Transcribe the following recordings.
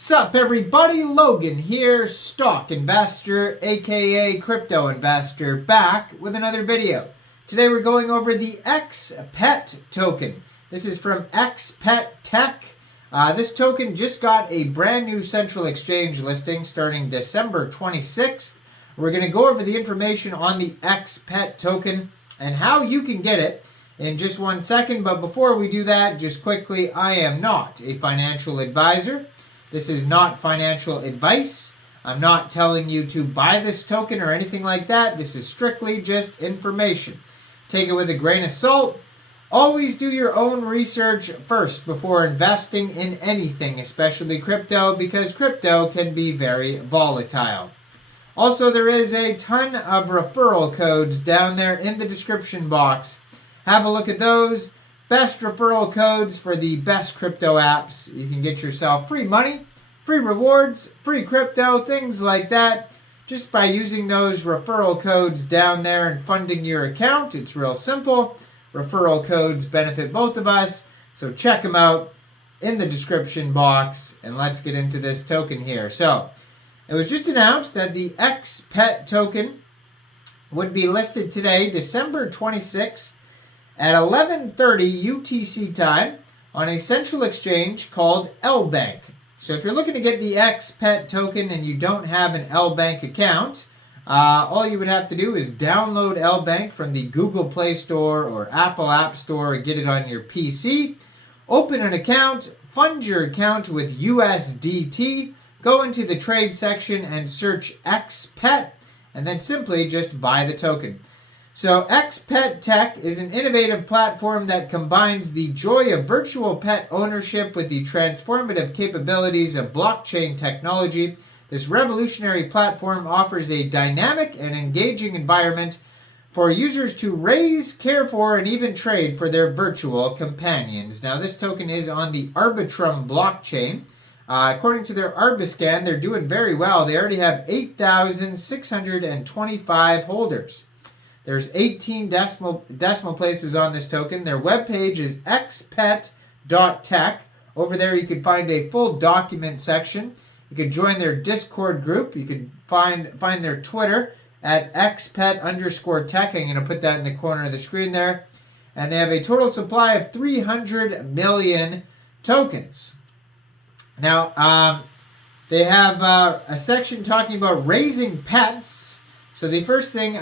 Sup everybody, Logan here, stock investor aka crypto investor, back with another video. Today we're going over the Xpet token. This is from Xpet Tech. This token just got a brand new central exchange listing starting December 26th. We're going to go over the information on the Xpet token and how you can get it in just 1 second. But before we do that, just quickly, I am not a financial advisor. This is not financial advice. I'm not telling you to buy this token or anything like that. This is strictly just information. Take it with a grain of salt. Always do your own research first before investing in anything, especially crypto, because crypto can be very volatile. Also, there is a ton of referral codes down there in the description box. Have a look at those. Best referral codes for the best crypto apps. You can get yourself free money, free rewards, free crypto, things like that, just by using those referral codes down there and funding your account. It's real simple. Referral codes benefit both of us, so check them out in the description box. And let's get into this token here. So it was just announced that the Xpet token would be listed today, December 26th, at 11:30 UTC time on a central exchange called Lbank. So if you're looking to get the Xpet token and you don't have an Lbank account, all you would have to do is download Lbank from the Google Play Store or Apple App Store or get it on your PC. Open an account, fund your account with USDT, go into the trade section and search Xpet, and then simply just buy the token. So Xpet Tech is an innovative platform that combines the joy of virtual pet ownership with the transformative capabilities of blockchain technology. This revolutionary platform offers a dynamic and engaging environment for users to raise, care for, and even trade for their virtual companions. Now, this token is on the Arbitrum blockchain. According to their Arbiscan, they're doing very well. They already have 8,625 holders. There's 18 decimal places on this token. Their webpage is xpet.tech. Over there you can find a full document section. You can join their Discord group. You can find their Twitter at xpet_tech. I'm going to put that in the corner of the screen there. And they have a total supply of 300 million tokens. Now, they have a section talking about raising pets. So the first thing,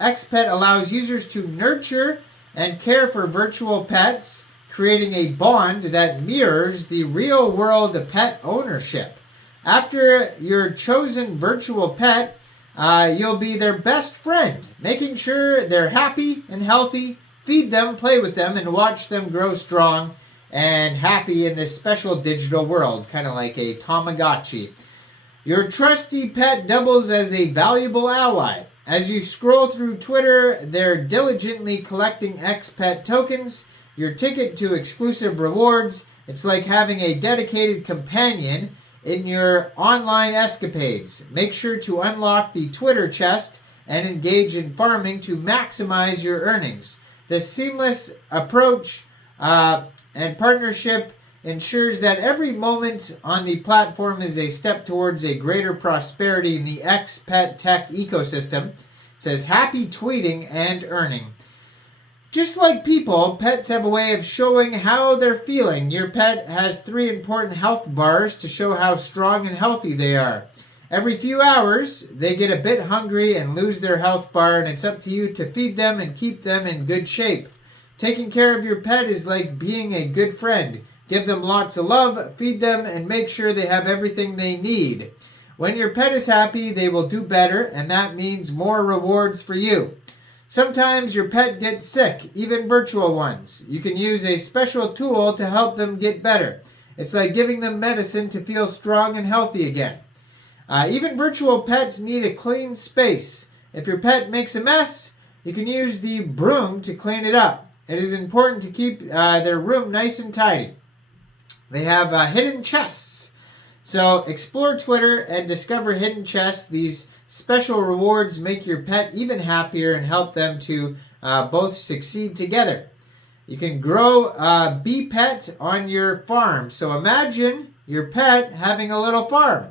Xpet allows users to nurture and care for virtual pets, creating a bond that mirrors the real-world pet ownership. After your chosen virtual pet, you'll be their best friend, making sure they're happy and healthy, feed them, play with them, and watch them grow strong and happy in this special digital world, kind of like a Tamagotchi. Your trusty pet doubles as a valuable ally. As you scroll through Twitter, they're diligently collecting Xpet tokens, your ticket to exclusive rewards. It's like having a dedicated companion in your online escapades. Make sure to unlock the Twitter chest and engage in farming to maximize your earnings. This seamless approach and partnership ensures that every moment on the platform is a step towards a greater prosperity in the Xpet Tech ecosystem. It says happy tweeting and earning. Just like people, pets have a way of showing how they're feeling. Your pet has 3 important health bars to show how strong and healthy they are. Every few hours, they get a bit hungry and lose their health bar, and it's up to you to feed them and keep them in good shape. Taking care of your pet is like being a good friend. Give them lots of love, feed them, and make sure they have everything they need. When your pet is happy, they will do better, and that means more rewards for you. Sometimes your pet gets sick, even virtual ones. You can use a special tool to help them get better. It's like giving them medicine to feel strong and healthy again. Even virtual pets need a clean space. If your pet makes a mess, you can use the broom to clean it up. It is important to keep their room nice and tidy. They have hidden chests. So explore Twitter and discover hidden chests. These special rewards make your pet even happier and help them to both succeed together. You can grow Bpet on your farm. So imagine your pet having a little farm.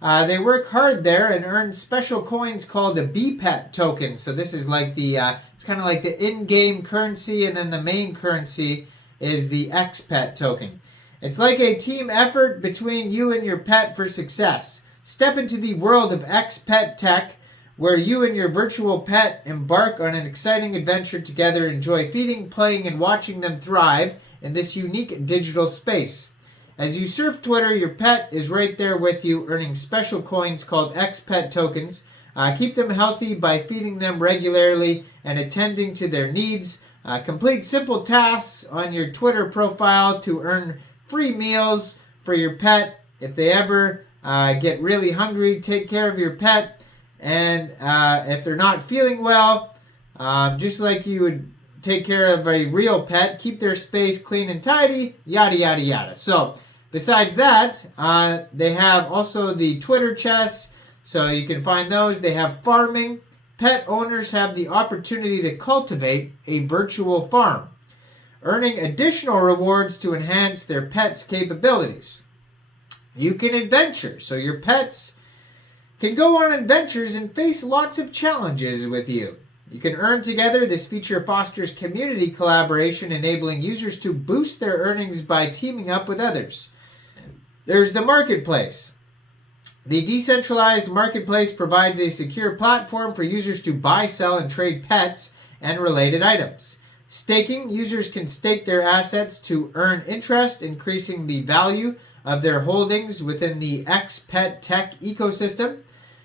They work hard there and earn special coins called a Bpet token. So this is like the, it's kind of like the in-game currency, and then the main currency is the Xpet token. It's like a team effort between you and your pet for success. Step into the world of Xpet tech, where you and your virtual pet embark on an exciting adventure together. Enjoy feeding, playing, and watching them thrive in this unique digital space. As you surf Twitter, your pet is right there with you, earning special coins called Xpet tokens. Keep them healthy by feeding them regularly and attending to their needs. Complete simple tasks on your Twitter profile to earn free meals for your pet. If they ever get really hungry, take care of your pet. And if they're not feeling well, just like you would take care of a real pet, keep their space clean and tidy, yada, yada, yada. So besides that, they have also the Twitter chests, so you can find those. They have farming. Pet owners have the opportunity to cultivate a virtual farm, earning additional rewards to enhance their pet's capabilities. You can adventure, so your pets can go on adventures and face lots of challenges with you. You can earn together. This feature fosters community collaboration, enabling users to boost their earnings by teaming up with others. There's the marketplace. The decentralized marketplace provides a secure platform for users to buy, sell, and trade pets and related items. Staking. Users can stake their assets to earn interest, increasing the value of their holdings within the Xpet tech ecosystem.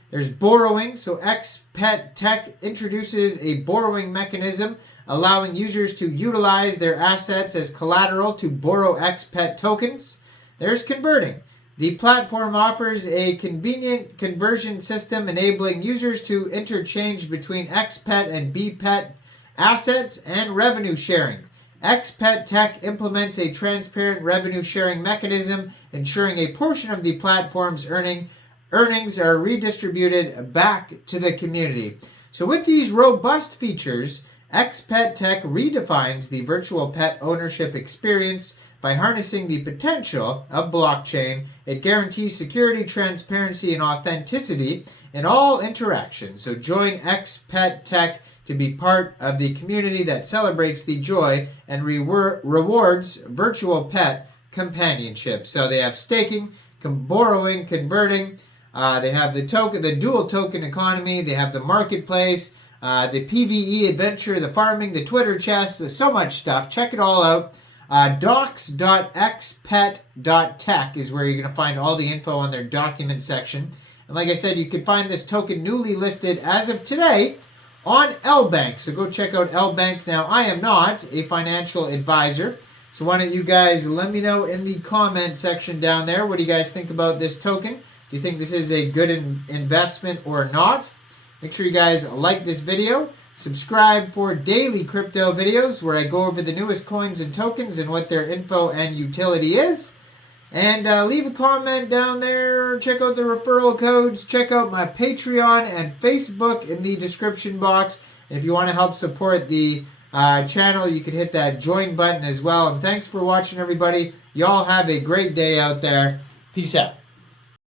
There's borrowing. So Xpet tech introduces a borrowing mechanism, allowing users to utilize their assets as collateral to borrow Xpet tokens. There's converting. The platform offers a convenient conversion system, enabling users to interchange between Xpet and Bpet assets and revenue sharing. Xpet tech implements a transparent revenue sharing mechanism, ensuring a portion of the platform's earnings are redistributed back to the community. So with these robust features, Xpet tech redefines the virtual pet ownership experience. By harnessing the potential of blockchain, it guarantees security, transparency, and authenticity in all interactions. So join Xpet tech to be part of the community that celebrates the joy and rewards virtual pet companionship. So they have staking, borrowing, converting. They have the dual token economy. They have the marketplace, the PvE adventure, the farming, the Twitter chests. There's so much stuff. Check it all out. Docs.xpet.tech is where you're going to find all the info on their document section. And like I said, you can find this token newly listed as of today on Lbank. So go check out Lbank. Now, I am not a financial advisor, so why don't you guys let me know in the comment section down there. What do you guys think about this token? Do you think this is a good investment or not? Make sure you guys like this video. Subscribe for daily crypto videos where I go over the newest coins and tokens and what their info and utility is. And leave a comment down there. Check out the referral codes. Check out my Patreon and Facebook in the description box. And if you want to help support the channel, you can hit that join button as well. And thanks for watching, everybody. Y'all have a great day out there. Peace out.